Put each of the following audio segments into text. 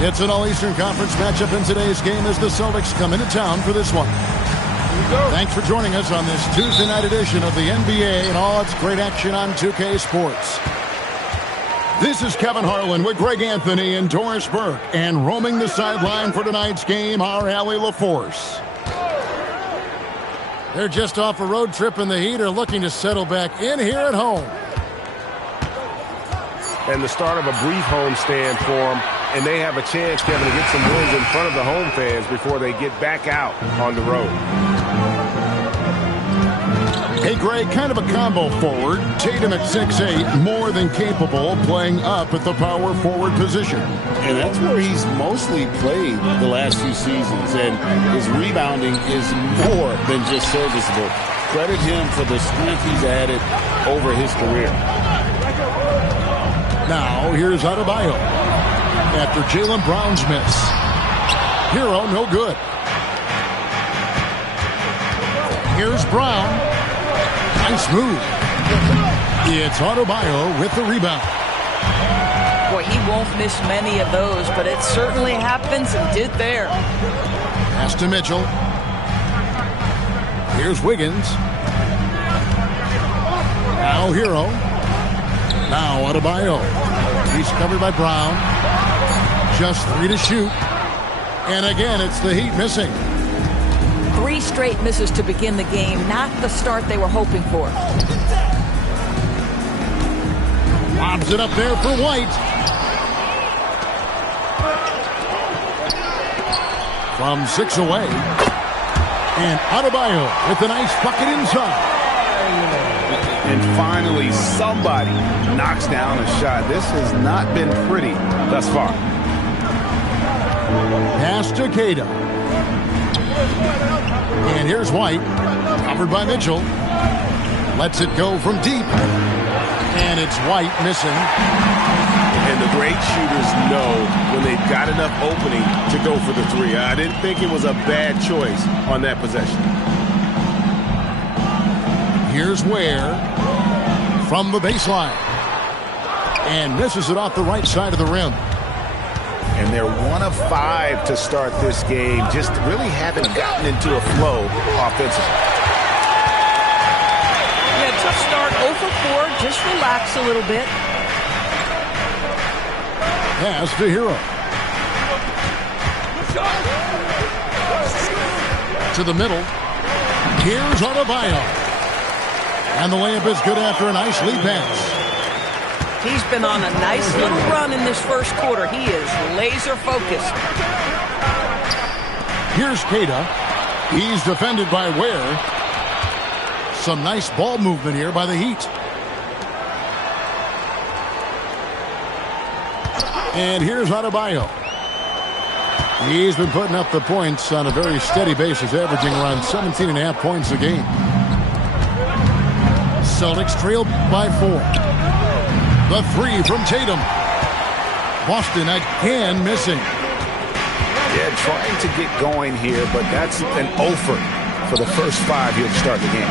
It's an All-Eastern Conference matchup in today's game as the Celtics come into town for this one. Thanks for joining us on this Tuesday night edition of the NBA and all its great action on 2K Sports. This is Kevin Harlan with Greg Anthony and Doris Burke, and roaming the sideline for tonight's game, our Allie LaForce. They're just off a road trip, and the Heat are looking to settle back in here at home. And the start of a brief homestand for them, and they have a chance, Kevin, to get some wins in front of the home fans before they get back out on the road. Hey, Greg, kind of a combo forward. Tatum at 6'8", more than capable of playing up at the power forward position. And that's where he's mostly played the last few seasons, and his rebounding is more than just serviceable. Credit him for the strength he's added over his career. Now, here's Adebayo. After Jaylen Brown's miss. Hero, no good. Here's Brown. Nice move. It's Adebayo with the rebound. Boy, he won't miss many of those, but it certainly happens and did there. Pass to Mitchell. Here's Wiggins. Now Hero. Now Adebayo. He's covered by Brown. Just 3 to shoot. And again, it's the Heat missing. 3 straight misses to begin the game. Not the start they were hoping for. Lobs it up there for White. From 6 away. And Adebayo with a nice bucket inside. And finally, somebody knocks down a shot. This has not been pretty thus far. Pass to Keita. And here's White, covered by Mitchell. Lets it go from deep. And it's White missing. And the great shooters know when they've got enough opening to go for the 3. I didn't think it was a bad choice on that possession. Here's Ware from the baseline. And misses it off the right side of the rim. And they're 1 of 5 to start this game. Just really haven't gotten into a flow offensively. Yeah, tough start. 0 for 4. Just relax a little bit. Pass to Hero. To the middle. Here's Adebayo. And the layup is good after a nice lead pass. He's been on a nice little run in this first quarter. He is laser focused. Here's Keita. He's defended by Ware. Some nice ball movement here by the Heat. And here's Adebayo. He's been putting up the points on a very steady basis, averaging around 17.5 points a game. Celtics trail by 4. The 3 from Tatum. Boston again missing. Yeah, trying to get going here, but that's an offer for the first 5 here to start the game.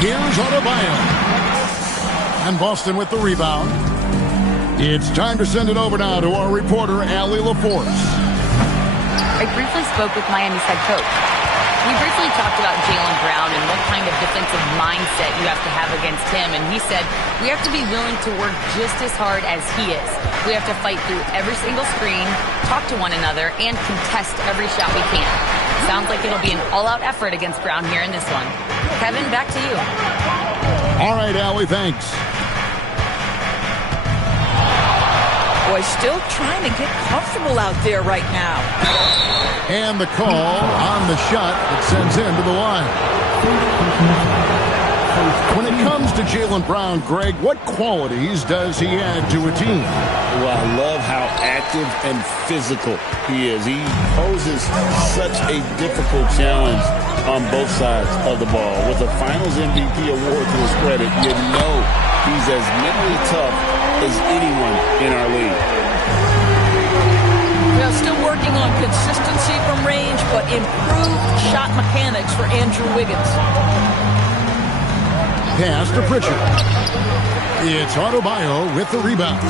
Here's Adebayo. And Boston with the rebound. It's time to send it over now to our reporter, Allie LaForce. I briefly spoke with Miami's head coach. We briefly talked about Jaylen Brown and what kind of defensive mindset you have to have against him. And he said, we have to be willing to work just as hard as he is. We have to fight through every single screen, talk to one another, and contest every shot we can. Sounds like it'll be an all-out effort against Brown here in this one. Kevin, back to you. All right, Allie, thanks. Boy, still trying to get comfortable out there right now. And the call on the shot that sends him to the line. When it comes to Jaylen Brown, Greg, what qualities does he add to a team? Well, I love how active and physical he is. He poses such a difficult challenge on both sides of the ball. With a Finals MVP award to his credit, you know he's as mentally tough as anyone in our league. Well, still working on consistency from range, but improved shot mechanics for Andrew Wiggins. Pass to Pritchard. It's Adebayo with the rebound.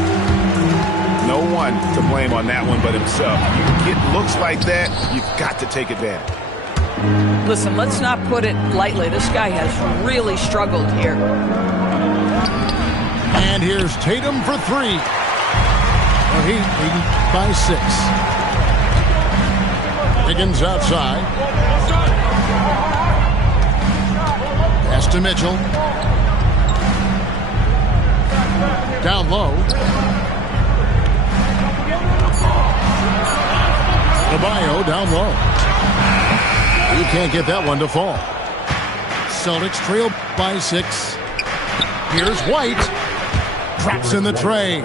no one to blame on that one but himself. You get looks like that, you've got to take advantage. Listen, let's not put it lightly. This guy has really struggled here. And here's Tatum for three. The Heat leading by 6. Higgins outside. Pass to Mitchell. Down low. Adebayo down low. You can't get that one to fall. Celtics trail by 6. Here's White. Traps in the tray.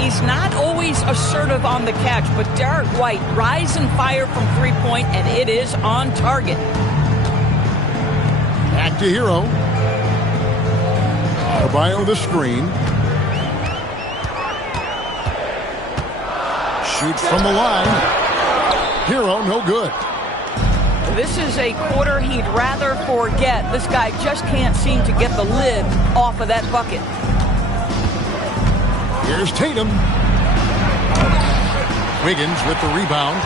He's not always assertive on the catch, but Derek White rise and fire from three-point, and it is on target. Back to Hero. Adebayo the screen. Shoots from the line. Hero no good. This is a quarter he'd rather forget. This guy just can't seem to get the lid off of that bucket. Here's Tatum. Wiggins with the rebound.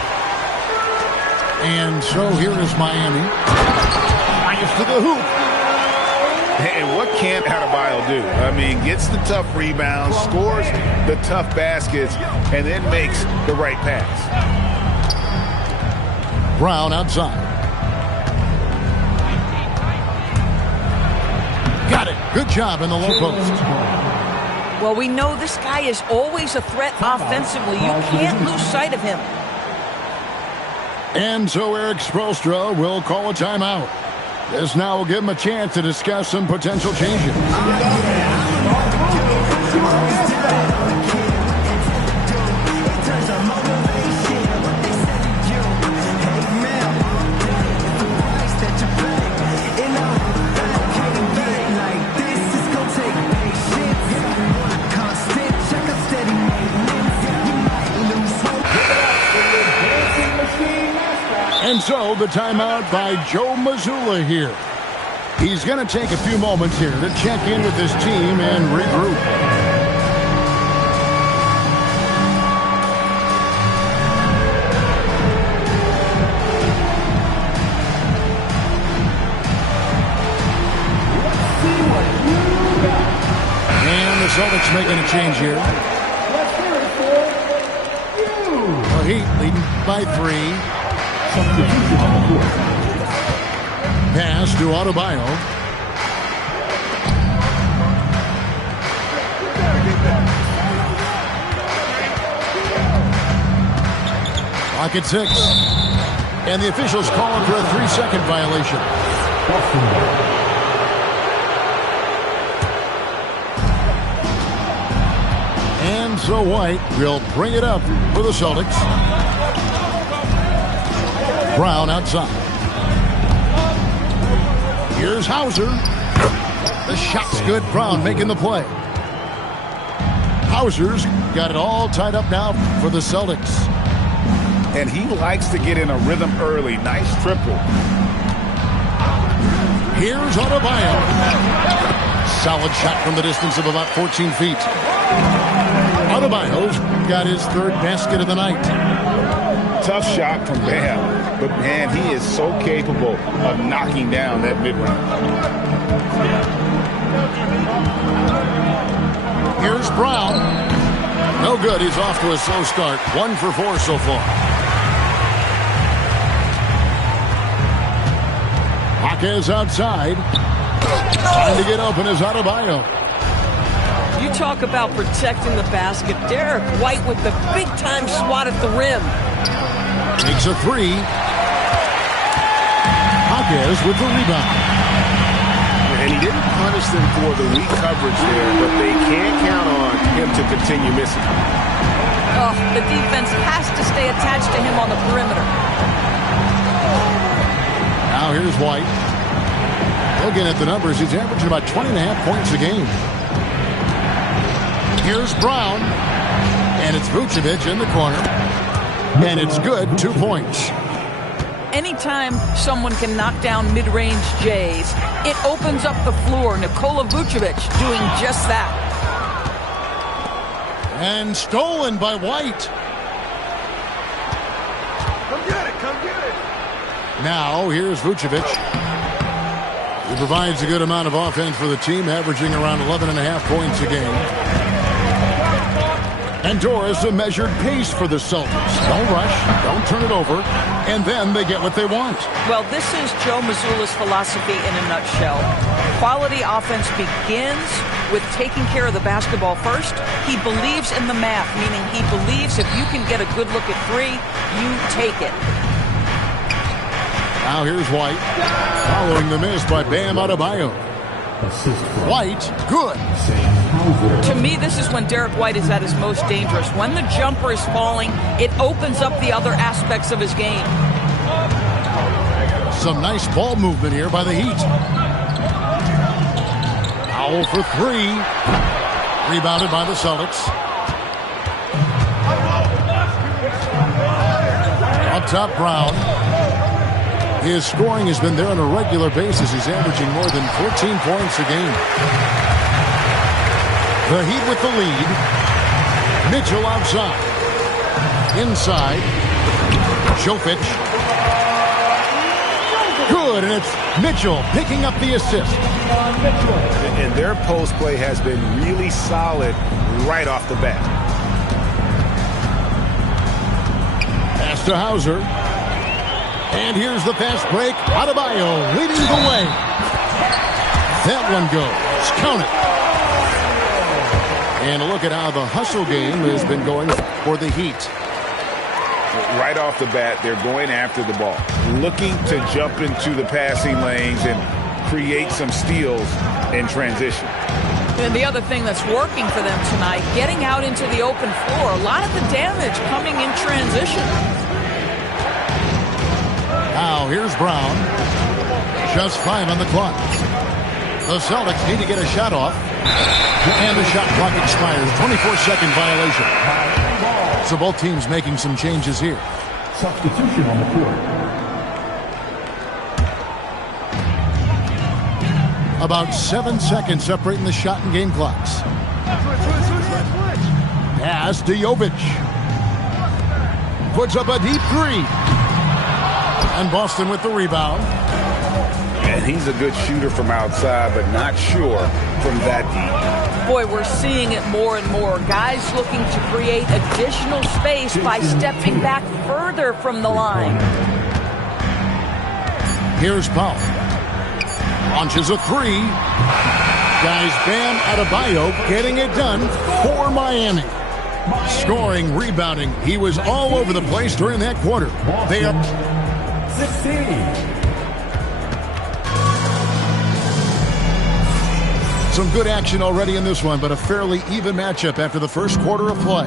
And so here is Miami. Fires to the hoop. And what can't Adebayo do? I mean, gets the tough rebounds, scores the tough baskets, and then makes the right pass. Brown outside. Got it. Good job in the low post. Well, we know this guy is always a threat offensively. You can't lose sight of him. And so Eric Spoelstra will call a timeout. This now will give him a chance to discuss some potential changes. And so the timeout by Joe Mazzulla here. He's going to take a few moments here to check in with his team and regroup. And the Celtics making a change here. The Heat leading by 3. Pass to Adebayo. Clock at 6. And the officials calling for a 3-second violation. And so White will bring it up for the Celtics. Brown outside. Here's Hauser. The shot's good. Brown making the play. Hauser's got it all tied up now for the Celtics. And he likes to get in a rhythm early. Nice triple. Here's Adebayo. Solid shot from the distance of about 14 feet. Adebayo's got his 3rd basket of the night. Tough shot from Bam. But, man, he is so capable of knocking down that mid-range. Here's Brown. No good. He's off to a slow start. 1 for 4 so far. Jaquez outside. Trying to get open is Adebayo. You talk about protecting the basket. Derek White with the big-time swat at the rim. Takes a 3. Jaquez with the rebound. And he didn't punish them for the weak coverage there, but they can't count on him to continue missing. Oh, the defense has to stay attached to him on the perimeter. Now here's White. Looking at the numbers, he's averaging about 20.5 points a game. Here's Brown. And it's Vucevic in the corner. And it's good. 2 points. Anytime someone can knock down mid-range J's, it opens up the floor. Nikola Vucevic doing just that. And stolen by White. Come get it, come get it. Now, here's Vucevic. He provides a good amount of offense for the team, averaging around 11.5 points a game. And Doris, a measured pace for the Celtics. Don't rush, don't turn it over, and then they get what they want. Well, this is Joe Mazzulla's philosophy in a nutshell. Quality offense begins with taking care of the basketball first. He believes in the math, meaning he believes if you can get a good look at three, you take it. Now here's White, following the miss by Bam Adebayo. White, good. To me, this is when Derek White is at his most dangerous. When the jumper is falling, it opens up the other aspects of his game. Some nice ball movement here by the Heat. Foul for three. Rebounded by the Celtics. Up top, Brown. His scoring has been there on a regular basis. He's averaging more than 14 points a game. The Heat with the lead. Mitchell outside. Inside. Jokic. Good, and it's Mitchell picking up the assist. And their post play has been really solid right off the bat. Pass to Hauser. And here's the fast break. Adebayo leading the way. That one goes. Count it. And look at how the hustle game has been going for the Heat. Right off the bat, they're going after the ball, looking to jump into the passing lanes and create some steals in transition. And the other thing that's working for them tonight, getting out into the open floor. A lot of the damage coming in transition. Now here's Brown. Just 5 on the clock. The Celtics need to get a shot off. And the shot clock expires. 24-second violation. So both teams making some changes here. Substitution on the court. About 7 seconds separating the shot and game clocks. Pass to Jovic. Puts up a deep three. And Boston with the rebound. And he's a good shooter from outside, but not sure from that deep. Boy, we're seeing it more and more. Guys looking to create additional space by stepping back further from the line. Here's Powell. Launches a three. Guys, Bam Adebayo getting it done for Miami. Scoring, rebounding. He was all over the place during that quarter. They are 16. some good action already in this one, but a fairly even matchup after the first quarter of play.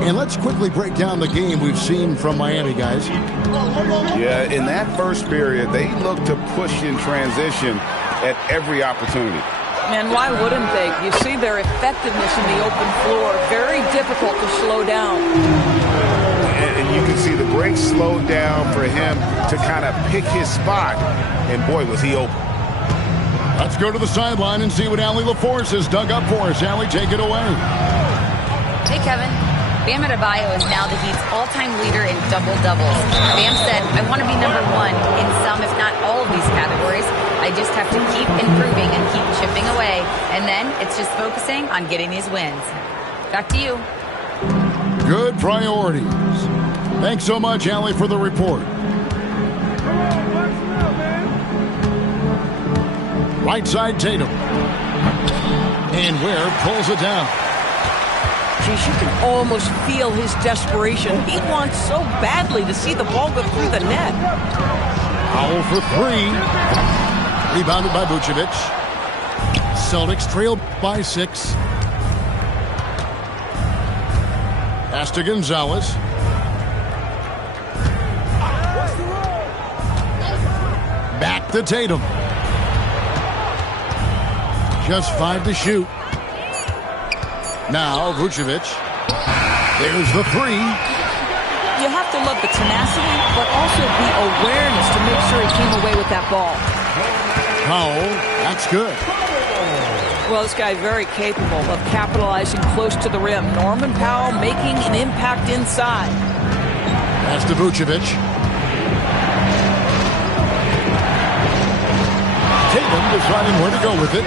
And let's quickly break down the game we've seen from Miami, guys. Yeah, in that first period, they looked to push in transition at every opportunity. And why wouldn't they? You see their effectiveness in the open floor. Very difficult to slow down. And you can see the break slowed down for him to kind of pick his spot. And boy, was he open. Let's go to the sideline and see what Allie LaForce has dug up for us. Allie, take it away. Hey, Kevin. Bam Adebayo is now the Heat's all-time leader in double-doubles. Bam said, I want to be number one in some, if not all of these categories. I just have to keep improving and keep chipping away. And then it's just focusing on getting these wins. Back to you. Good priorities. Thanks so much, Allie, for the report. Right side, Tatum. And Ware pulls it down. Geez, you can almost feel his desperation. He wants so badly to see the ball go through the net. Powell for three. Rebounded by Vucevic. Celtics trail by 6. Pass to Gonzalez. Back to Tatum. Just 5 to shoot. Now Vucevic. There's the three. You have to love the tenacity, but also the awareness to make sure he came away with that ball. Powell, that's good. Well, this guy very capable of capitalizing close to the rim. Norman Powell making an impact inside. Pass to Vucevic. Tatum deciding where to go with it.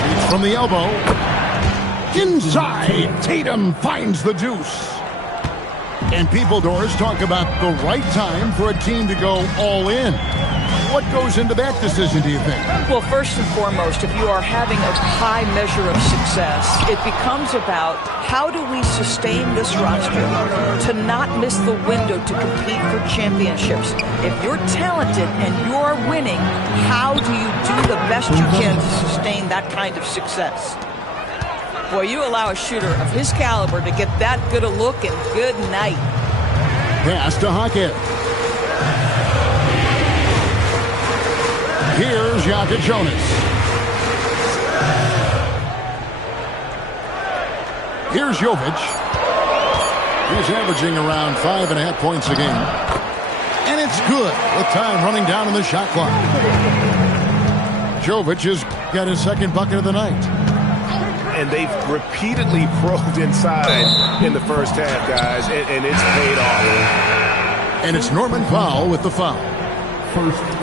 Shoots from the elbow. Inside, Tatum finds the deuce. And people, Doris, talk about the right time for a team to go all in. What goes into that decision, do you think? Well, first and foremost, if you are having a high measure of success, it becomes about how do we sustain this roster to not miss the window to compete for championships. If you're talented and you're winning, how do you do the best you can to sustain that kind of success? Boy, you allow a shooter of his caliber to get that good a look and good night. Pass to Hackett. Here's Jonas. Here's Jovic. He's averaging around 5.5 points a game. And it's good with time running down on the shot clock. Jovic has got his second bucket of the night. And they've repeatedly probed inside in the first half, guys, and it's paid off. And it's Norman Powell with the foul.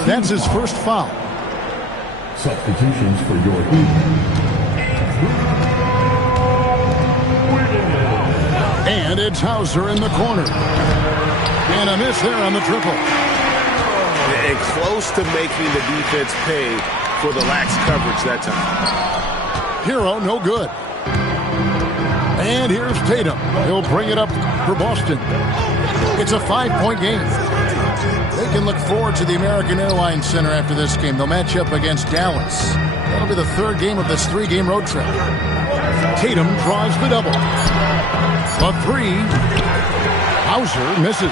That's his first foul. Substitutions for your team. And it's Hauser in the corner. And a miss there on the triple. And close to making the defense pay for the lax coverage that time. Hero, no good. And here's Tatum. He'll bring it up for Boston. It's a 5-point game. They can look forward to the American Airlines Center after this game. They'll match up against Dallas. That'll be the third game of this 3-game road trip. Tatum draws the double. A three. Hauser misses.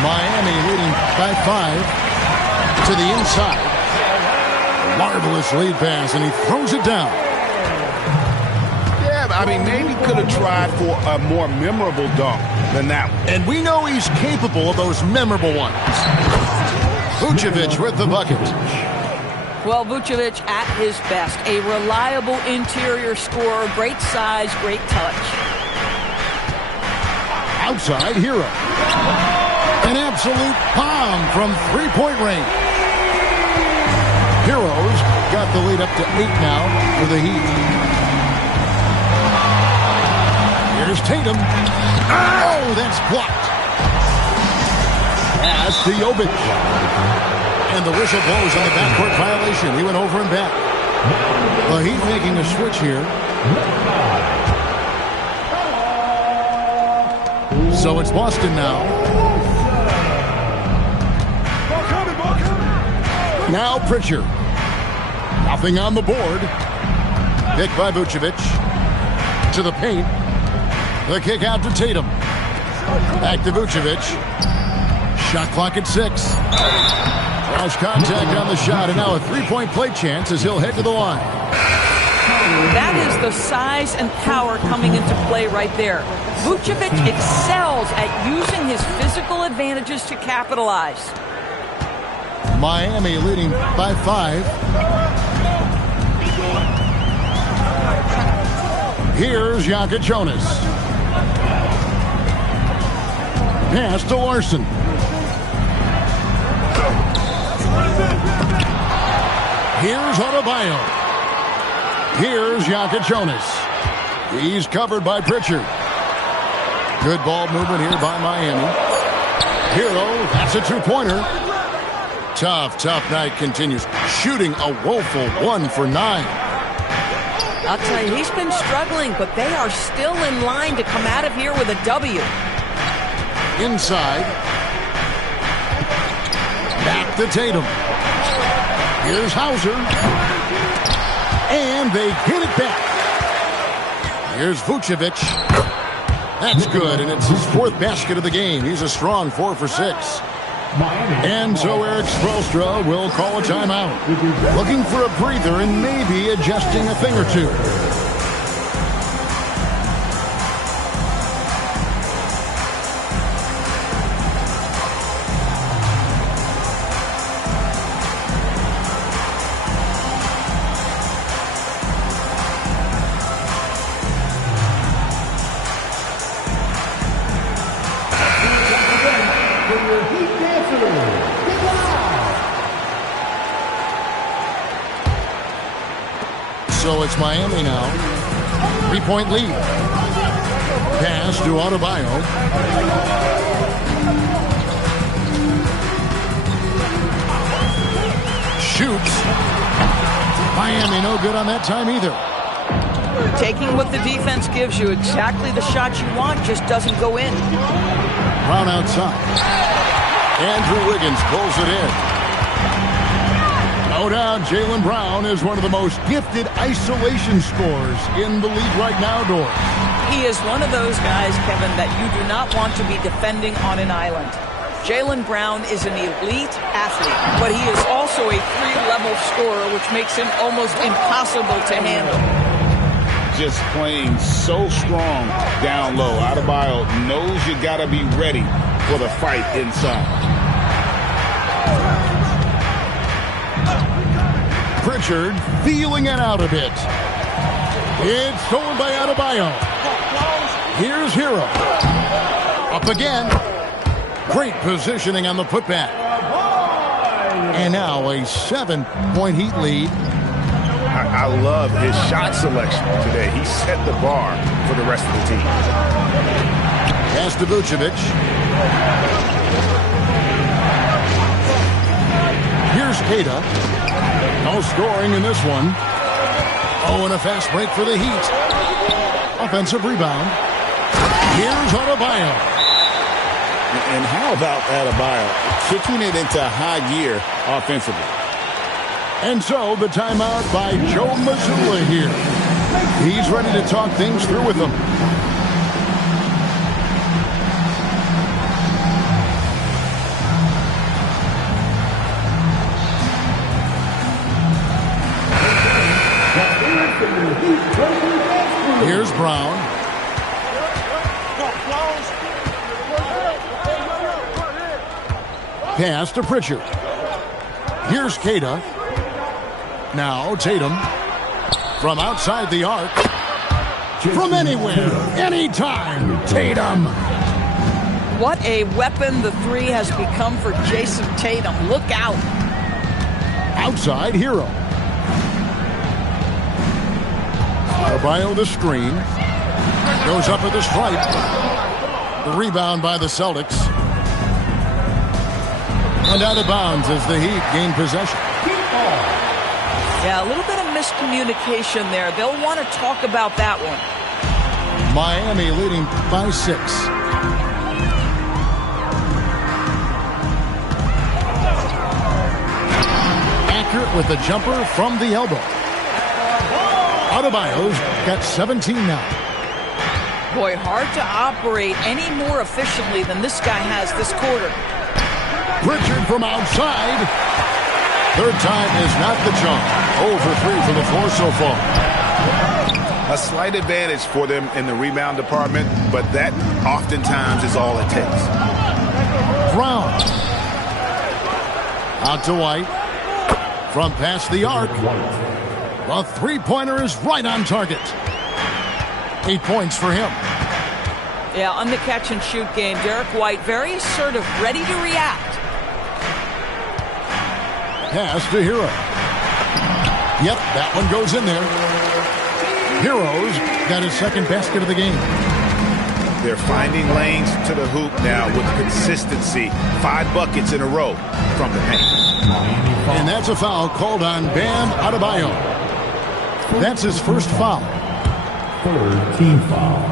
Miami leading by 5 to the inside. Marvelous lead pass, and he throws it down. Yeah, I mean, maybe could have tried for a more memorable dunk than that one. And we know he's capable of those memorable ones. Vucevic with the bucket. Well, Vucevic at his best. A reliable interior scorer, great size, great touch. Outside, Hero. An absolute bomb from three-point range. Heroes got the lead up to 8 now for the Heat. Here's Tatum. Oh, that's blocked. Pass to Jovic. And the whistle blows on the backcourt violation. He went over and back. The Heat making a switch here. So it's Boston now. Now Pritchard. Nothing on the board. Pick by Vucevic. To the paint. The kick out to Tatum. Back to Vucevic. Shot clock at 6. Cross contact on the shot, and now a three-point play chance as he'll head to the line. That is the size and power coming into play right there. Vucevic excels at using his physical advantages to capitalize. Miami leading by 5. Here's Jonas. Pass to Larson. Here's Adebayo. Here's Jonas. He's covered by Pritchard. Good ball movement here by Miami. Hero, that's a two-pointer. Tough night continues. Shooting a woeful 1 for 9. I'll tell you, he's been struggling, but they are still in line to come out of here with a W. Inside. Back to Tatum. Here's Hauser. And they get it back. Here's Vucevic. That's good, and it's his 4th basket of the game. He's a strong 4 for 6. And so Eric Spoelstra will call a timeout. Looking for a breather and maybe adjusting a thing or two. So it's Miami now. 3-point lead. Pass to Adebayo. Shoots. Miami no good on that time either. Taking what the defense gives you, exactly the shot you want, just doesn't go in. Brown outside. Andrew Wiggins pulls it in. No doubt, Jaylen Brown is one of the most gifted isolation scorers in the league right now, Doris. He is one of those guys, Kevin, that you do not want to be defending on an island. Jaylen Brown is an elite athlete, but he is also a three-level scorer, which makes him almost impossible to handle. Just playing so strong down low. Adebayo knows you got to be ready for the fight inside. Pritchard feeling it out a bit. It's stolen by Adebayo. Here's Hero. Up again. Great positioning on the putback. And now a 7-point Heat lead. I love his shot selection today. He set the bar for the rest of the team. Pass to Vucevic. Here's Keita. No scoring in this one. Oh, and a fast break for the Heat. Offensive rebound. Here's Adebayo. And how about Adebayo kicking it into high gear offensively? And so the timeout by Joe Mazzulla here. He's ready to talk things through with them. Here's Brown. Pass to Pritchard. Here's Keita. Now Tatum. From outside the arc. From anywhere, anytime, Tatum. What a weapon the three has become for Jason Tatum. Look out. Outside Hero. Adebayo the screen. Goes up with the stripe. The rebound by the Celtics. And out of bounds as the Heat gain possession. Yeah, a little bit of miscommunication there. They'll want to talk about that one. Miami leading by 6. Accurate with the jumper from the elbow. Adebayo's got 17 now. Boy, hard to operate any more efficiently than this guy has this quarter. Pritchard from outside. Third time is not the charm. 0 for 3 for the floor so far. A slight advantage for them in the rebound department, but that oftentimes is all it takes. Brown. Out to White. From past the arc. The three-pointer is right on target. 8 points for him. Yeah, on the catch-and-shoot game, Derek White very assertive, ready to react. Pass to Hero. Yep, that one goes in there. Hero's got his second basket of the game. They're finding lanes to the hoop now with consistency. 5 buckets in a row from the paint. And that's a foul called on Bam Adebayo. That's his first foul. Third team foul.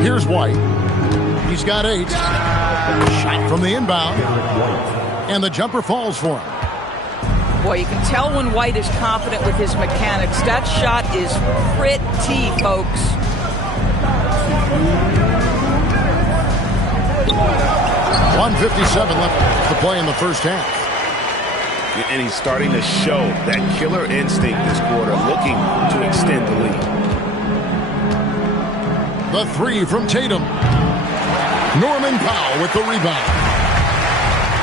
Here's White. He's got 8. Shot from the inbound. And the jumper falls for him. Boy, you can tell when White is confident with his mechanics. That shot is pretty, folks. 1:57 left to play in the first half. And he's starting to show that killer instinct this quarter, looking to extend the lead. The 3 from Tatum. Norman Powell with the rebound.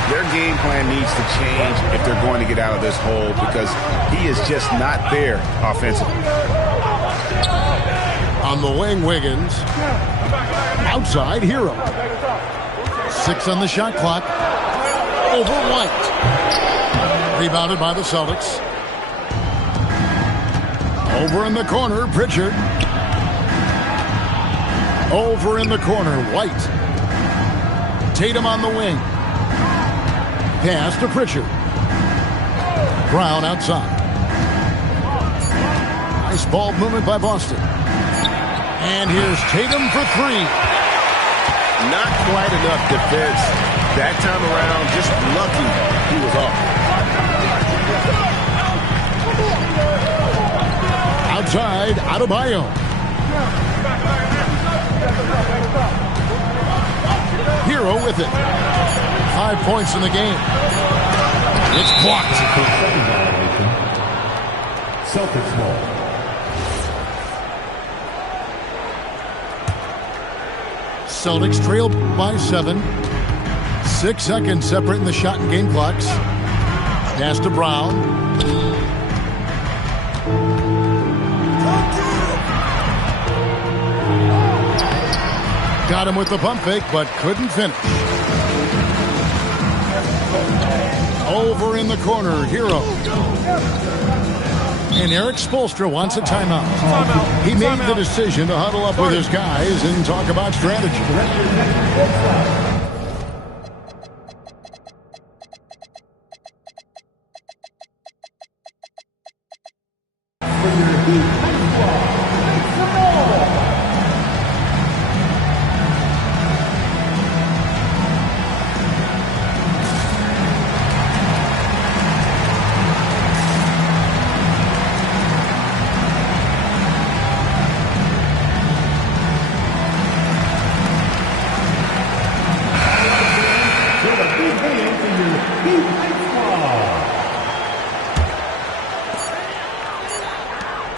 Their game plan needs to change if they're going to get out of this hole, because he is just not there offensively. On the wing, Wiggins. Outside, Hero. 6 on the shot clock. Over White. Rebounded by the Celtics. Over in the corner, Pritchard. Over in the corner, White. Tatum on the wing. Pass to Pritchard. Brown outside. Nice ball movement by Boston. And here's Tatum for 3. Not quite enough defense that time around. Just lucky he was off. Outside, Adebayo. Hero with it. 5 points in the game. It's blocked. Celtics ball. Celtics trail by 7. 6 seconds separating the shot and game clocks. Pass to Brown. Got him with the pump fake, but couldn't finish. Over in the corner, Hero. And Eric Spoelstra wants a timeout. He made the decision to huddle up with his guys and talk about strategy.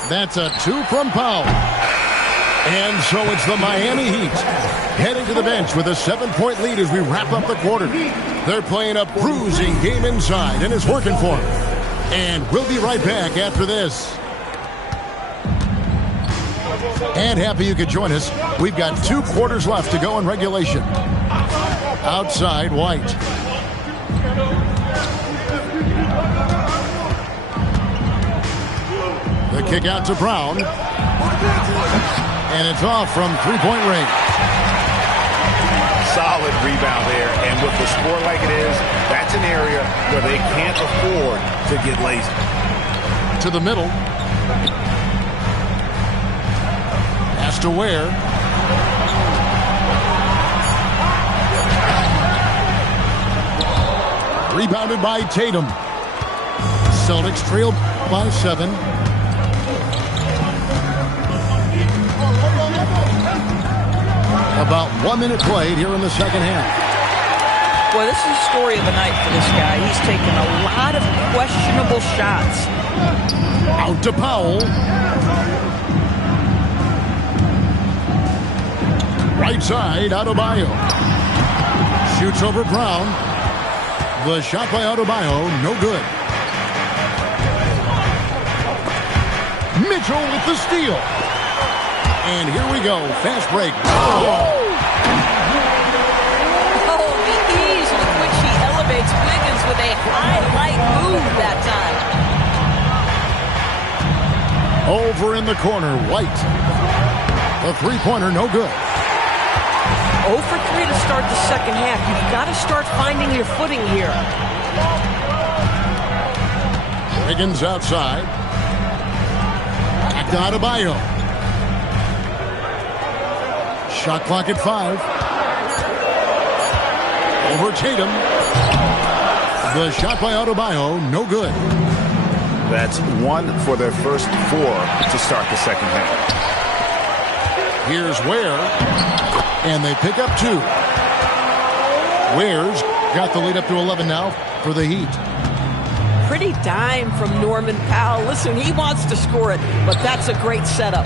That's a 2 from Powell. And so it's the Miami Heat heading to the bench with a 7-point lead as we wrap up the quarter. They're playing a bruising game inside, and it's working for them. And we'll be right back after this. And happy you could join us. We've got 2 quarters left to go in regulation. Outside, White. The kick out to Brown. And it's off from 3-point range. Solid rebound there. And with the score like it is, that's an area where they can't afford to get lazy. To the middle. Pass to Ware. Rebounded by Tatum. Celtics trail by 7. About 1 minute played here in the second half. Boy, this is the story of the night for this guy. He's taken a lot of questionable shots. Out to Powell. Right side, Adebayo. Shoots over Brown. The shot by Adebayo, no good. Mitchell with the steal. And here we go. Fast break. Oh, the ease with which he elevates Wiggins with a highlight move that time. Over in the corner, White. The three-pointer, no good. 0 for 3 to start the second half. You've got to start finding your footing here. Wiggins outside. Back to Adebayo. Shot clock at 5. Over Tatum. The shot by Adebayo, no good. That's 1 for their first 4 to start the second half. Here's Ware. And they pick up 2. Ware's got the lead up to 11 now for the Heat. Pretty dime from Norman Powell. Listen, he wants to score it, but that's a great setup.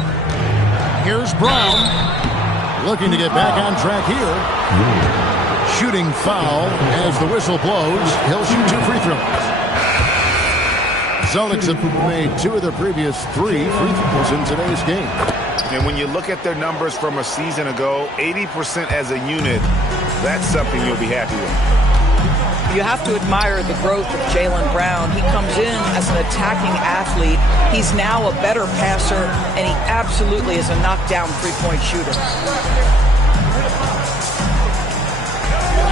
Here's Brown. Looking to get back on track here. Shooting foul as the whistle blows. He'll shoot 2 free throws. Celtics have made 2 of their previous 3 free throws in today's game. And when you look at their numbers from a season ago, 80% as a unit, That's something you'll be happy with. You have to admire the growth of Jaylen Brown. He comes in as an attacking athlete. He's now a better passer, and he absolutely is a knockdown three-point shooter.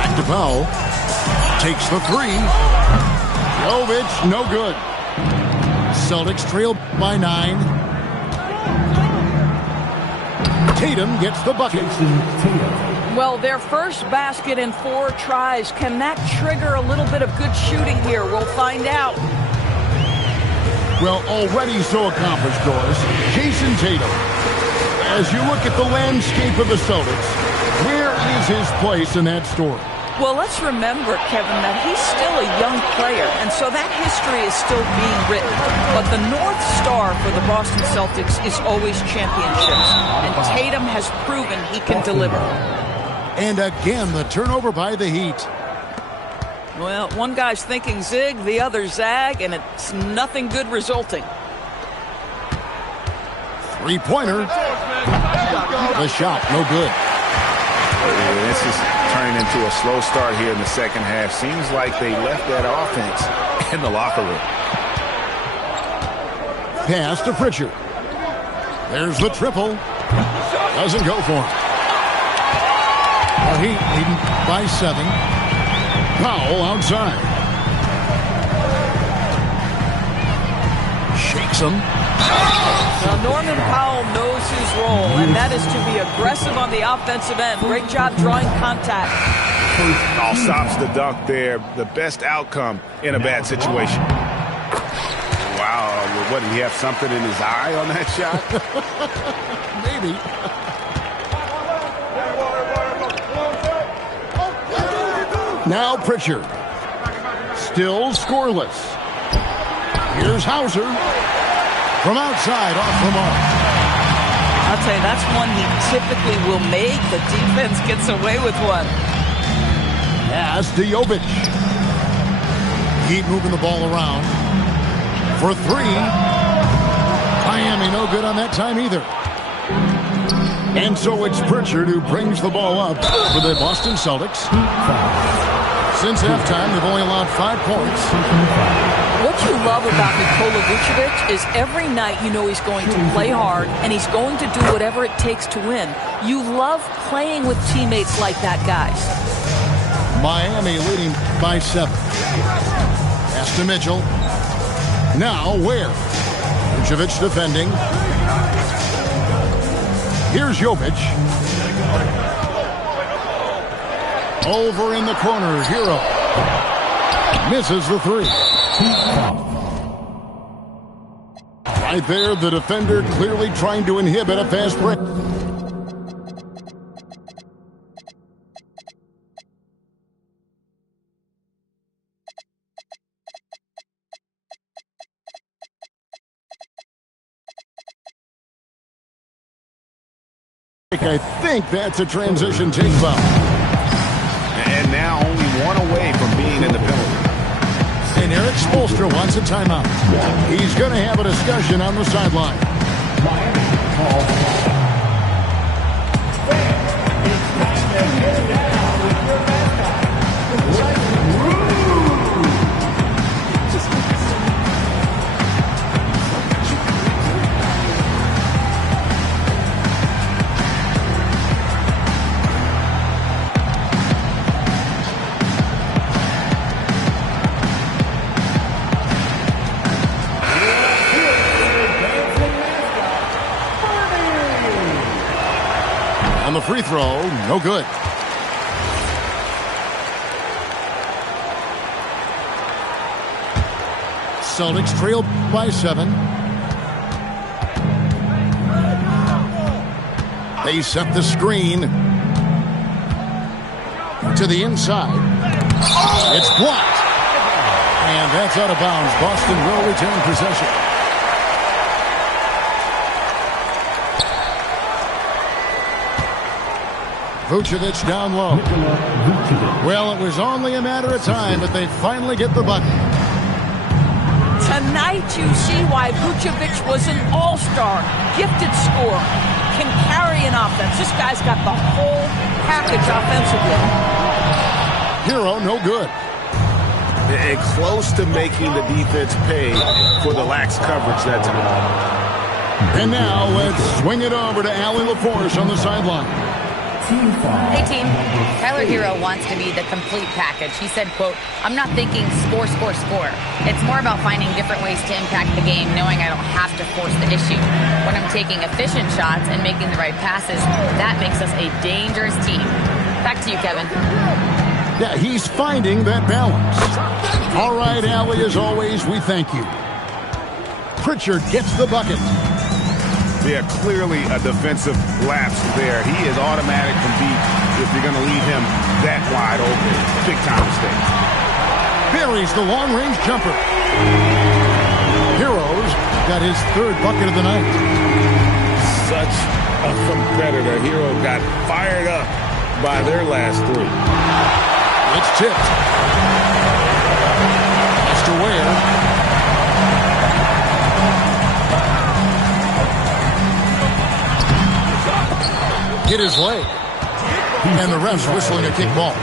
Back to Powell. Takes the three. Jovic, no good. Celtics trail by 9. Tatum gets the bucket. Well, their first basket in 4 tries. Can that trigger a little bit of good shooting here? We'll find out. Well, already so accomplished, Doris. Jason Tatum. As you look at the landscape of the Celtics, where is his place in that story? Well, let's remember, Kevin, that he's still a young player, and so that history is still being written. But the North Star for the Boston Celtics is always championships, and Tatum has proven he can deliver. And again, the turnover by the Heat. Well, one guy's thinking zig, the other zag, and it's nothing good resulting. Three-pointer. The shot, no good. This is turning into a slow start here in the second half. Seems like they left that offense in the locker room. Pass to Pritchard. There's the triple. Doesn't go for him. The Heat leading by 7. Powell outside. Shakes him. Well, Norman Powell knows his role, and that is to be aggressive on the offensive end. Great job drawing contact. All stops the dunk there. The best outcome in a bad situation. Wow, what, did he have something in his eye on that shot? Maybe. Now Pritchard. Still scoreless. Here's Hauser. From outside, off the mark. I'll tell you, that's one he typically will make. The defense gets away with one. Pass to Jovic. Heat moving the ball around. For 3. Miami no good on that time either. And so it's Pritchard who brings the ball up for the Boston Celtics. Since halftime, they've only allowed 5 points. What you love about Nikola Vucevic is every night you know he's going to play hard and he's going to do whatever it takes to win. You love playing with teammates like that, guys. Miami leading by 7. Pass to Mitchell. Now where? Vucevic defending. Here's Jovic. Over in the corner, Hero. Misses the 3. Right there, the defender clearly trying to inhibit a fast break. I think that's a transition take foul. And now only 1 away from being in the penalty. And Eric Spoelstra wants a timeout. He's going to have a discussion on the sideline. On the free throw, no good. Celtics trail by 7. They set the screen to the inside. It's blocked. And that's out of bounds. Boston will retain possession. Vucevic down low. Well, it was only a matter of time, but they finally get the bucket. Tonight you see why Vucevic was an all-star, gifted scorer, can carry an offense. This guy's got the whole package offensively. Hero, no good. And close to making the defense pay for the lax coverage that time. And now let's swing it over to Allie LaForce on the sideline. Hey, team. Tyler Hero wants to be the complete package. He said, quote, "I'm not thinking score, score, score. It's more about finding different ways to impact the game, knowing I don't have to force the issue. When I'm taking efficient shots and making the right passes, that makes us a dangerous team." Back to you, Kevin. Yeah, he's finding that balance. All right, Allie, as always, we thank you. Pritchard gets the bucket. Yeah, clearly a defensive lapse there. He is automatic from deep if you're going to leave him that wide open. Big time mistake. Buries the long-range jumper. Heroes got his third bucket of the night. Such a competitor. Hero got fired up by their last three. It's tipped. Mr. Ware. Hit his leg. And the ref's whistling a kick ball.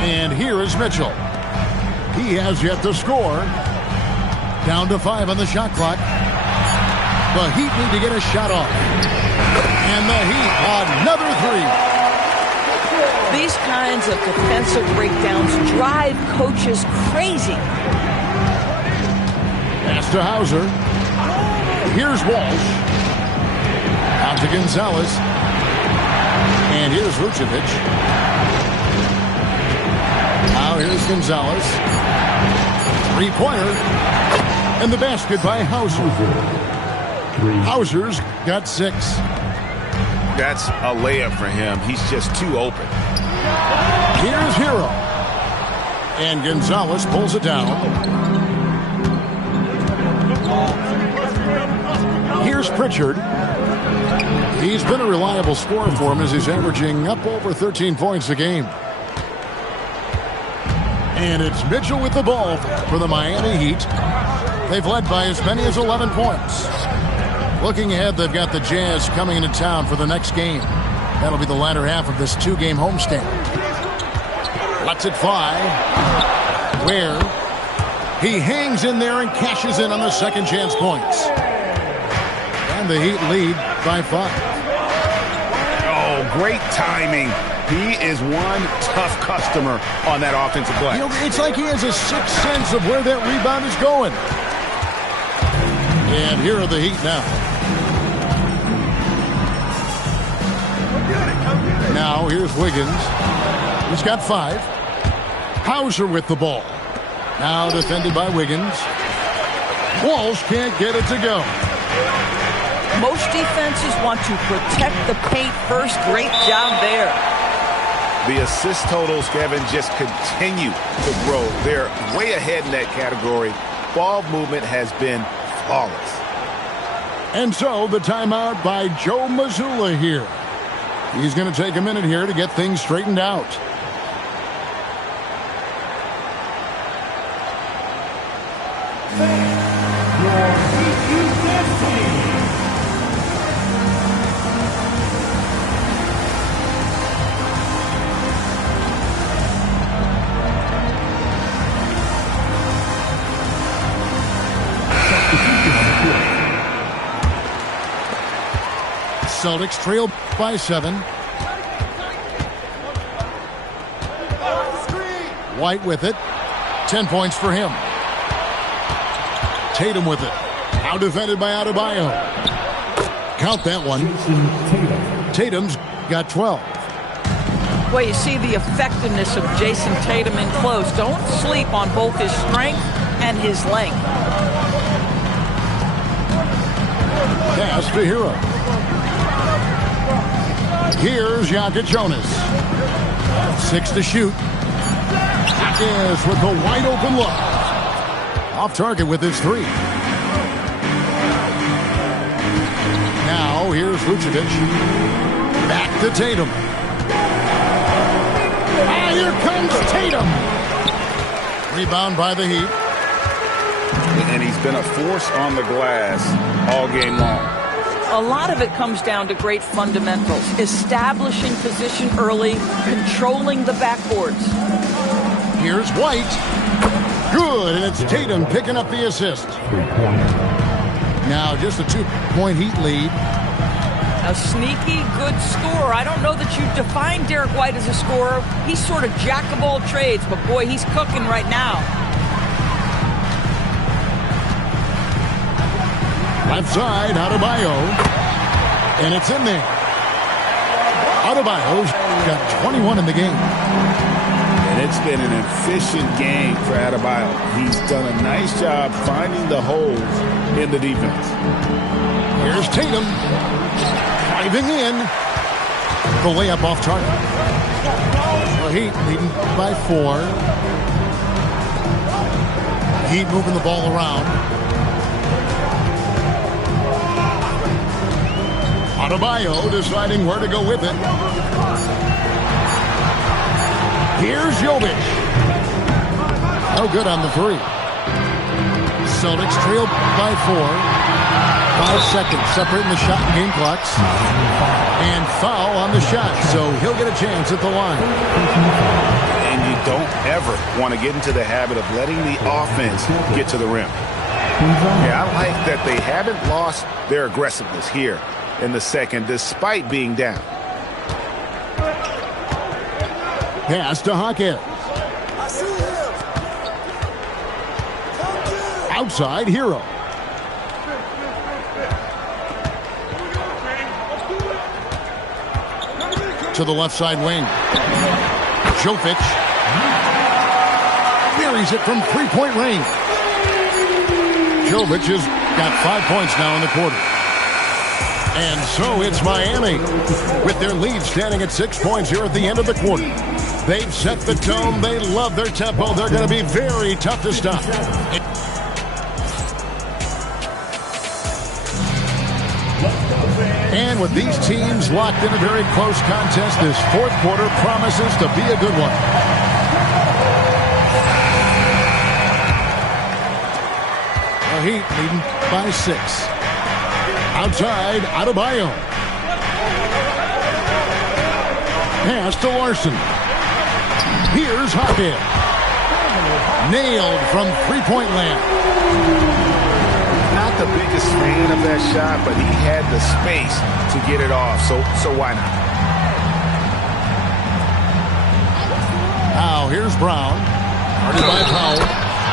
And here is Mitchell. He has yet to score. Down to 5 on the shot clock. The Heat need to get a shot off. And the Heat, another three. These kinds of defensive breakdowns drive coaches crazy. Pass to Hauser. Here's Walsh. Out to Gonzalez. And here's Vucevic. Now here's Gonzalez. Three-pointer. And the basket by Hauser. Hauser's got 6. That's a layup for him. He's just too open. Here's Hero. And Gonzalez pulls it down. Here's Pritchard. He's been a reliable scorer for him as he's averaging up over 13 points a game. And it's Mitchell with the ball for the Miami Heat. They've led by as many as 11 points. Looking ahead, they've got the Jazz coming into town for the next game. That'll be the latter half of this 2-game homestand. Lets it fly. Ware. He hangs in there and cashes in on the second chance points. And the Heat lead by 5. Oh, great timing. He is one tough customer on that offensive play. You know, it's like he has a sixth sense of where that rebound is going. And here are the Heat now. Now here's Wiggins. He's got 5. Hauser with the ball. Now defended by Wiggins. Walsh can't get it to go. Most defenses want to protect the paint first. Great job there. The assist totals, Kevin, just continue to grow. They're way ahead in that category. Ball movement has been flawless. And so the timeout by Joe Mazzulla here. He's going to take a minute here to get things straightened out. Celtics trail by 7. White with it. 10 points for him. Tatum with it. Now defended by Adebayo. Count that one. Tatum's got 12. Well, you see the effectiveness of Jason Tatum in close. Don't sleep on both his strength and his length. Pass to Hero. Here's Jokic Jonas. 6 to shoot. Is with the wide open look. Off target with his 3. Now here's Vucevic. Back to Tatum. Ah, here comes Tatum. Rebound by the Heat. And he's been a force on the glass all game long. A lot of it comes down to great fundamentals. Establishing position early, controlling the backboards. Here's White. Good, and it's Tatum picking up the assist. Now just a 2-point Heat lead. A sneaky good scorer. I don't know that you define Derek White as a scorer. He's sort of jack of all trades, but boy, he's cooking right now. Left side, Adebayo. And it's in there. Adebayo's got 21 in the game. And it's been an efficient game for Adebayo. He's done a nice job finding the holes in the defense. Here's Tatum. Driving in. The layup off target. The Heat leading by 4. Heat moving the ball around. Adebayo deciding where to go with it. Here's Jovic. No good on the 3. Celtics trail by 4. 5 seconds separating the shot and game clocks. And foul on the shot, so he'll get a chance at the line. And you don't ever want to get into the habit of letting the offense get to the rim. Yeah, I like that they haven't lost their aggressiveness here in the second, despite being down. Pass to Hawkins. Outside, Hero. To the left side wing. Jovic. Buries it from 3-point range. Jovic has got 5 points now in the quarter. And so it's Miami with their lead standing at 6 points here at the end of the quarter. They've set the tone. They love their tempo. They're going to be very tough to stop. And with these teams locked in a very close contest, this fourth quarter promises to be a good one. The Heat leading by 6. Outside, Adebayo. Pass to Larson. Here's Hawkins. Nailed from 3-point land. Not the biggest fan of that shot, but he had the space to get it off, so why not? Now here's Brown. Guarded by Powell.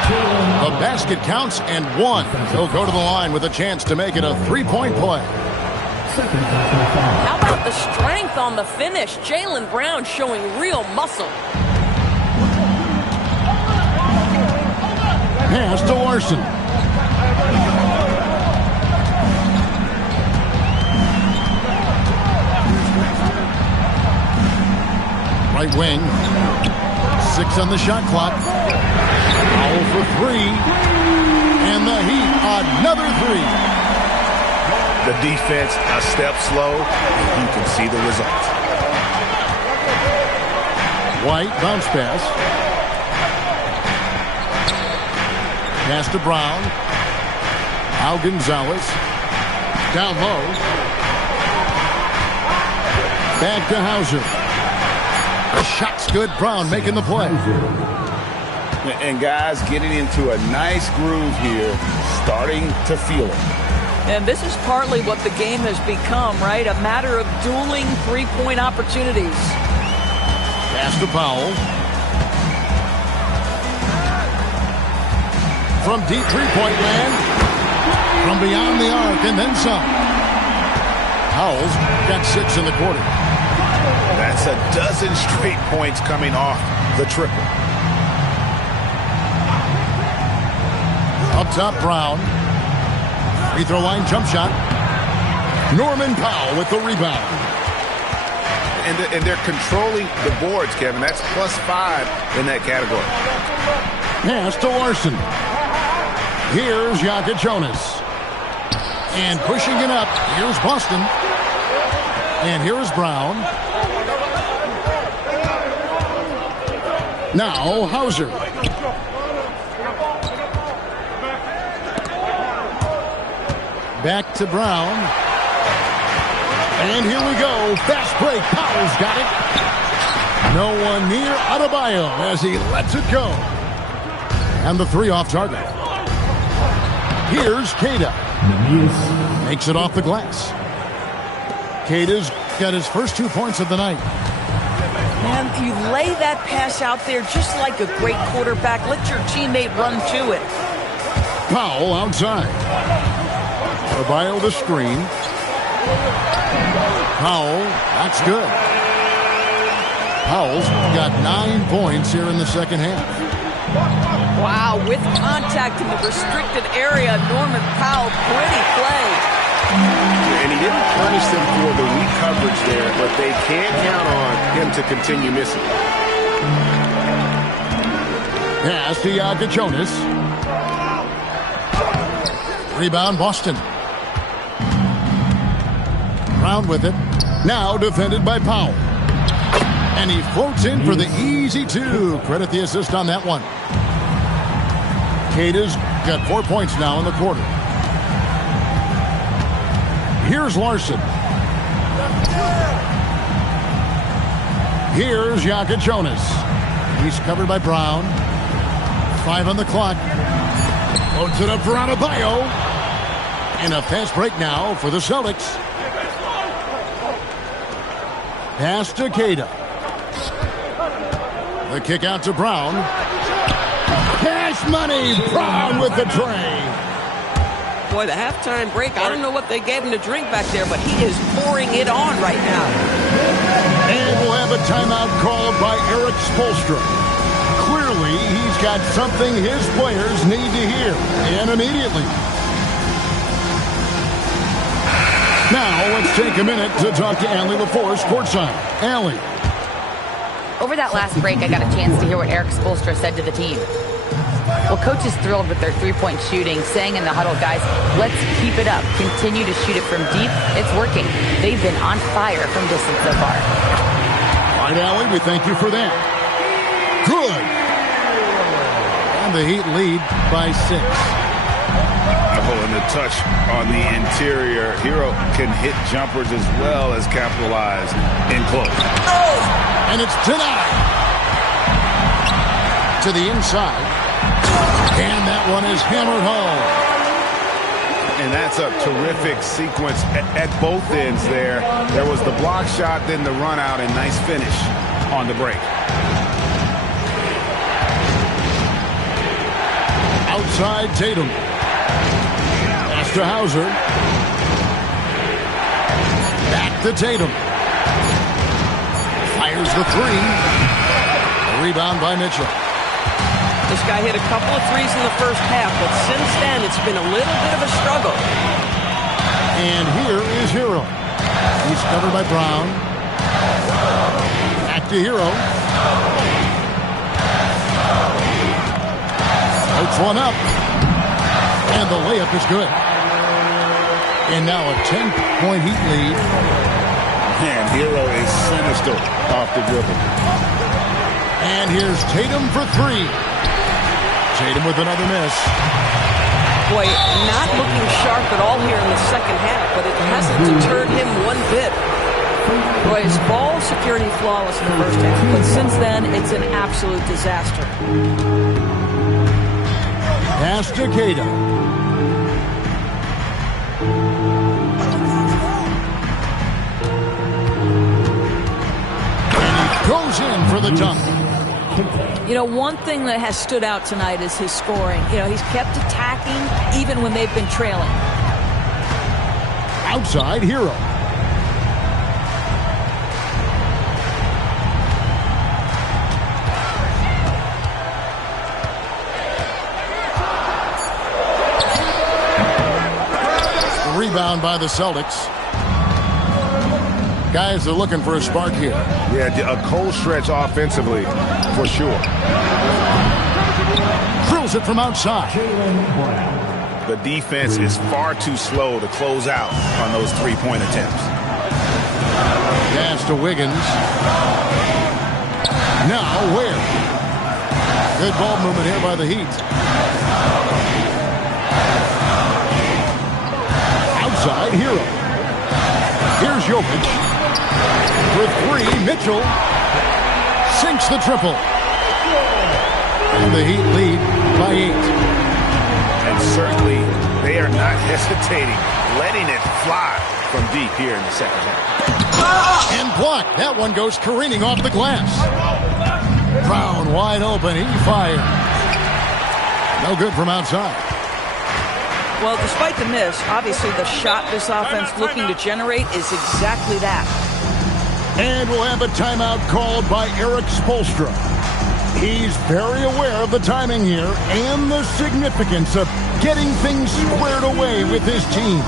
The basket counts and 1. He'll go to the line with a chance to make it a 3-point play. How about the strength on the finish? Jaylen Brown showing real muscle. Pass to Larson. Right wing. 6 on the shot clock. Foul for 3. And the Heat, another 3. The defense a step slow. You can see the result. White bounce pass. Pass to Brown. Now Gonzalez. Down low. Back to Hauser. The shot's good. Brown making the play. And guys getting into a nice groove here, starting to feel it. And this is partly what the game has become, right? A matter of dueling 3-point opportunities. Pass to Powell. From deep 3-point land. From beyond the arc and then some. Powell's got 6 in the quarter. That's a dozen straight points coming off the triple. Up top, Brown. Free throw line jump shot. Norman Powell with the rebound. And they're controlling the boards, Kevin. That's +5 in that category. Pass to Larson. Here's Jokic Jonas. And pushing it up. Here's Boston. And here's Brown. Now Hauser. Back to Brown. And here we go. Fast break. Powell's got it. No one near Adebayo as he lets it go. And the 3 off target. Here's Queta. Makes it off the glass. Queta's got his first 2 points of the night. Man, you lay that pass out there just like a great quarterback. Let your teammate run to it. Powell outside. Adebayo the screen. Powell, that's good. Powell's got 9 points here in the second half. Wow, with contact in the restricted area, Norman Powell, pretty play. And he didn't punish them for the weak coverage there, but they can't count on him to continue missing. Pass to Jonas. Rebound, Boston. Brown with it. Now defended by Powell. And he floats in for the easy 2. Credit the assist on that one. Queta's got 4 points now in the quarter. Here's Larson. Here's Jonas. He's covered by Brown. 5 on the clock. Loads it up for Adebayo. And a fast break now for the Celtics. Pass to Queta. The kick out to Brown. Cash money. Brown with the tray. Boy, the halftime break, I don't know what they gave him to drink back there, but he is pouring it on right now. And we'll have a timeout called by Eric Spoelstra. Clearly, he's got something his players need to hear, and immediately. Now, let's take a minute to talk to Allie LaForce courtside. Allie. Over that last break, I got a chance to hear what Eric Spoelstra said to the team. Well, coach is thrilled with their three-point shooting, saying in the huddle, guys, let's keep it up. Continue to shoot it from deep. It's working. They've been on fire from distance so far. All right, Allie, we thank you for that. Good. And the Heat lead by 6. And the touch on the interior. Hero can hit jumpers as well as capitalize in close. Oh! And it's denied. To the inside. And that one is hammered home. And that's a terrific sequence at both ends there. There was the block shot, then the run out, and nice finish on the break. Outside Tatum. Pass to Hauser. Back to Tatum. Fires the 3. A rebound by Mitchell. This guy hit a couple of threes in the first half, but since then it's been a little bit of a struggle. And here is Hero. He's covered by Brown. Back to Hero. Floats one up. And the layup is good. And now a 10-point Heat lead. And Hero is sinister off the dribble. And here's Tatum for 3. Tatum with another miss. Boy, not looking sharp at all here in the second half, but it hasn't deterred him one bit. Boy, his ball security flawless in the first half, but since then, it's an absolute disaster. Pass to Queta. And he goes in for the dunk. You know, one thing that has stood out tonight is his scoring. You know, he's kept attacking even when they've been trailing. Outside Hero. Rebound by the Celtics. Guys are looking for a spark here. Yeah, a cold stretch offensively, for sure. Drills it from outside. The defense is far too slow to close out on those three-point attempts. Pass to Wiggins. Now Ware. Good ball movement here by the Heat. side, Hero. Here's Jokic. For three, Mitchell sinks the triple. And the Heat lead by 8. And certainly they are not hesitating, letting it fly from deep here in the second half. And blocked. That one goes careening off the glass. Brown wide open. He fired. No good from outside. Well, despite the miss, obviously the shot this offense looking to generate is exactly that. And we'll have a timeout called by Eric Spoelstra. He's very aware of the timing here and the significance of getting things squared away with his team.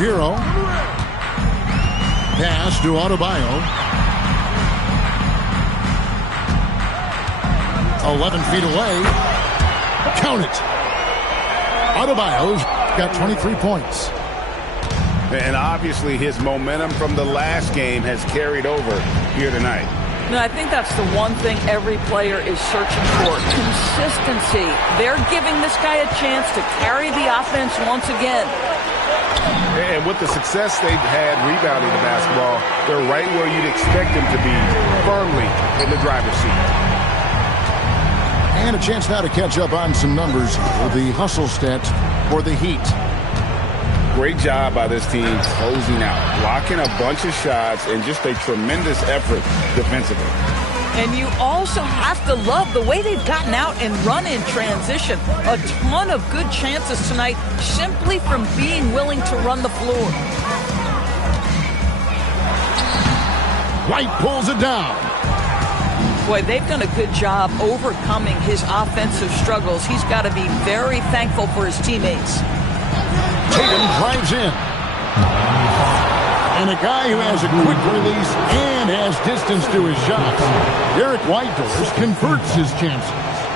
Hero. Pass to Adebayo. 11 feet away. Count it. Adebayo's got 23 points. And obviously his momentum from the last game has carried over here tonight. No, I think that's the one thing every player is searching for. Consistency. They're giving this guy a chance to carry the offense once again. And with the success they've had rebounding the basketball, they're right where you'd expect them to be, firmly in the driver's seat. And a chance now to catch up on some numbers for the hustle stats for the Heat. Great job by this team closing out, blocking a bunch of shots, and just a tremendous effort defensively. And you also have to love the way they've gotten out and run in transition. A ton of good chances tonight simply from being willing to run the floor. White pulls it down. Boy, they've done a good job overcoming his offensive struggles. He's got to be very thankful for his teammates. Tatum drives in. And a guy who has a quick release and has distance to his shots. Derek Whitehurst converts his chances.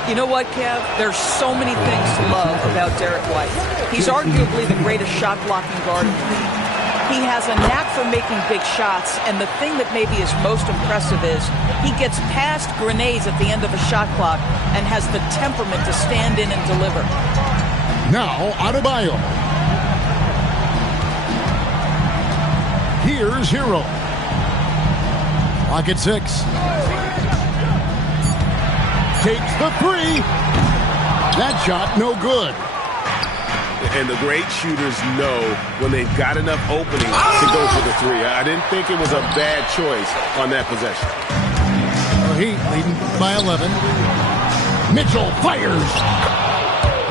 You know what, Kev? There's so many things to love about Derek White. He's arguably the greatest shot-blocking guard in the league. He has a knack for making big shots, and the thing that maybe is most impressive is he gets past grenades at the end of a shot clock and has the temperament to stand in and deliver. Now, Adebayo. Here's Hero. Lock at 6. Takes the three. That shot no good. And the great shooters know when they've got enough opening to go for the three. I didn't think it was a bad choice on that possession. Heat leading by 11. Mitchell fires.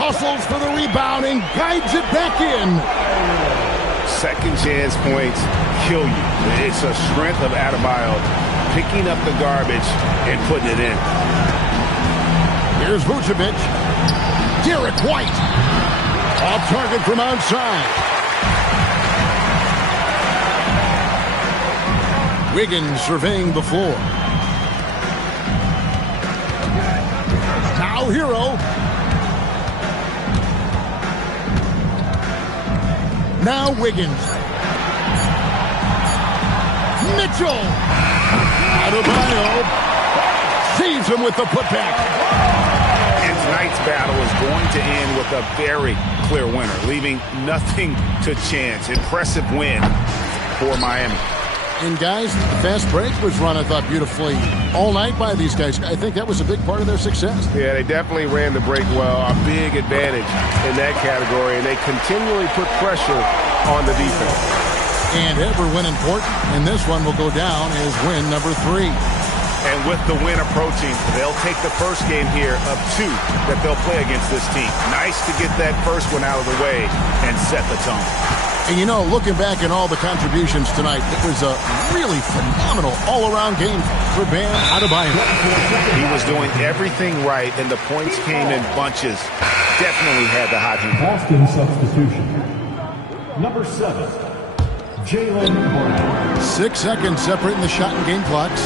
Hustles for the rebound and guides it back in. Second chance points kill you. It's a strength of Adebayo picking up the garbage and putting it in. Here's Vucevic. Derek White. Off target from outside. Wiggins surveying the floor. Now Hero. Now Wiggins. Mitchell. Adebayo saves him with the putback. And tonight's battle is going to end with a very clear winner, leaving nothing to chance. Impressive win for Miami. And guys, the fast break was run, I thought, beautifully all night by these guys. I think that was a big part of their success. Yeah, they definitely ran the break well. A big advantage in that category, and they continually put pressure on the defense. And ever win important, and this one will go down as win number 3. And with the win approaching, they'll take the first game here of 2 that they'll play against this team. Nice to get that first one out of the way and set the tone. And you know, looking back at all the contributions tonight, it was a really phenomenal all-around game for Bam Adebayo. He was doing everything right, and the points came in bunches. Definitely had the hot hand. Boston substitution. Number 7, Jaylen Brown. 6 seconds separating the shot and game clocks.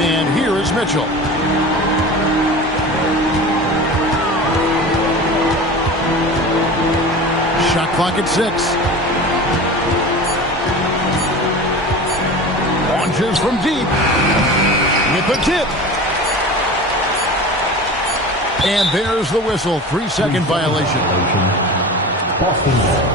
And here is Mitchell. Shot clock at 6. Launches from deep. With the tip. And there's the whistle. 3-second violation. Boston ball.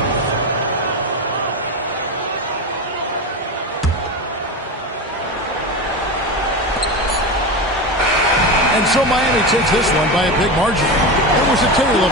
And so Miami takes this one by a big margin. It was a tale of